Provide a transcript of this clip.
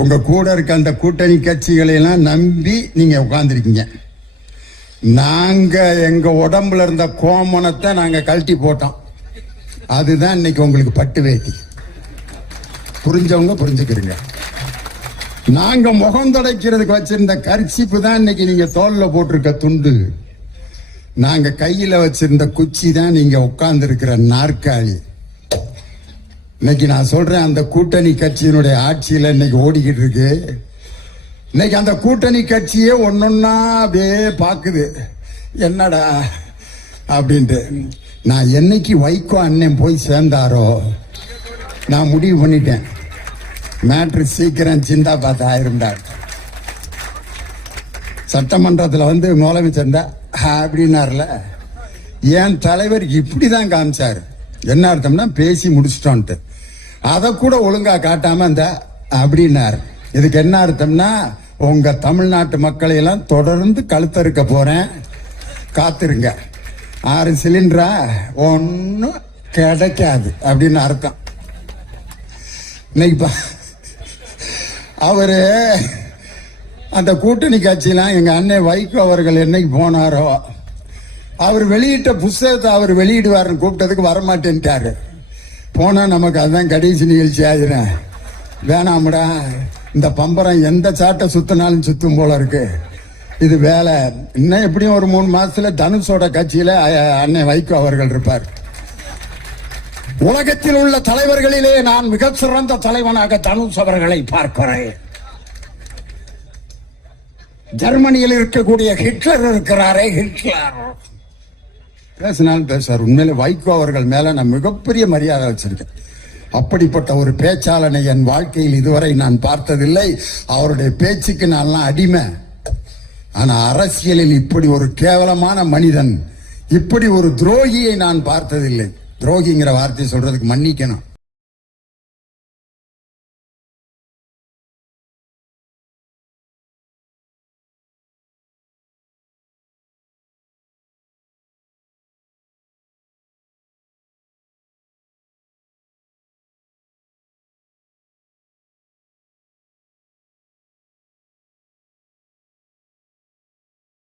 உங்க கூட இருக்க அந்த கூட்டணி கட்சிகளை எல்லாம் நம்பி நீங்க உட்கார்ந்துருக்கீங்க. நாங்க எங்க உடம்புல இருந்த கோமணத்தை நாங்க கழட்டி போட்டோம். அதுதான் இன்னைக்கு உங்களுக்கு பட்டு வேட்டி. புரிஞ்சவங்க புரிஞ்சுக்கிறீங்க. நாங்க முகம் துடைக்கிறதுக்கு வச்சிருந்த கர்ச்சிப்பு தான் இன்னைக்கு நீங்க தோல்ல போட்டிருக்க துண்டு. நாங்க கையில வச்சிருந்த குச்சி தான் நீங்க உட்கார்ந்து இருக்கிற நாற்காலி. இன்னைக்கு நான் சொல்றேன், அந்த கூட்டணி கட்சியினுடைய ஆட்சியில இன்னைக்கு ஓடிக்கிட்டு இருக்கு. இன்னைக்கு அந்த கூட்டணி கட்சியே ஒன்னொன்னா அப்படியே பாக்குது, என்னடா அப்படின்ட்டு. நான் என்னைக்கு வைகோ அண்ணன் போய் சேர்ந்தாரோ நான் முடிவு பண்ணிட்டேன், மேட்ரு சீக்கிரம் சிந்தா பார்த்து ஆயிருந்தா. சட்டமன்றத்தில் முதலமைச்சர் அப்படின்னார்ல, என் தலைவர் இப்படிதான் காமிச்சாரு. என்ன அர்த்தம்னா பேசி முடிச்சிட்டோன்ட்டு. அதை கூட ஒழுங்கா காட்டாம இந்த அப்படின்னாரு. இதுக்கு என்ன அர்த்தம்னா, உங்க தமிழ்நாட்டு மக்களை எல்லாம் தொடர்ந்து கழுத்தறுக்க போறேன், காத்திருங்க. 6 சிலிண்டரா ஒன்னும் கிடைக்காது அப்படின்னு அர்த்தம். இன்னைக்கு அவரு அந்த கூட்டணி கட்சியெல்லாம் எங்க அண்ணன் வைகோ அவர்கள் என்னைக்கு போனாரோ, அவர் வெளியிட்ட புஸ்தகத்தை அவர் வெளியிடுவாருன்னு கூப்பிட்டதுக்கு வரமாட்டேன்ட்டாரு. போனா நமக்கு அதுதான் கடைசி நிகழ்ச்சி ஆயிரும். வேணாம்டா, இந்த பம்பரம் எந்த சாட்டை சுத்தினாலும் சுத்தும் போல இருக்கு, இது வேலை. இன்னும் எப்படியும் ஒரு 3 மாசத்துல தனுஷோட கட்சியில அண்ணன் வைகோ அவர்கள் இருப்பார். உலகத்தில் உள்ள தலைவர்களிலே நான் மிக சிறந்த தலைவனாக தனுஷ் அவர்களை பார்க்கிறேன். ஜெர்மனியில் இருக்கக்கூடிய ஹிட்லர் இருக்கிறாரே, ஹிட்லர் பேசினாலும் பேசுவார். உண்மையிலே வைகோ அவர்கள் மேல நான் மிகப்பெரிய மரியாதை வச்சிருக்கேன். அப்படிப்பட்ட ஒரு பேச்சாளனை என் வாழ்க்கையில் இதுவரை நான் பார்த்ததில்லை. அவருடைய பேச்சுக்கு நான் அடிமை. ஆனா அரசியலில் இப்படி ஒரு கேவலமான மனிதன், இப்படி ஒரு துரோகியை நான் பார்த்ததில்லை. துரோகிங்கிற வார்த்தையை சொல்றதுக்கு மன்னிக்கணும்.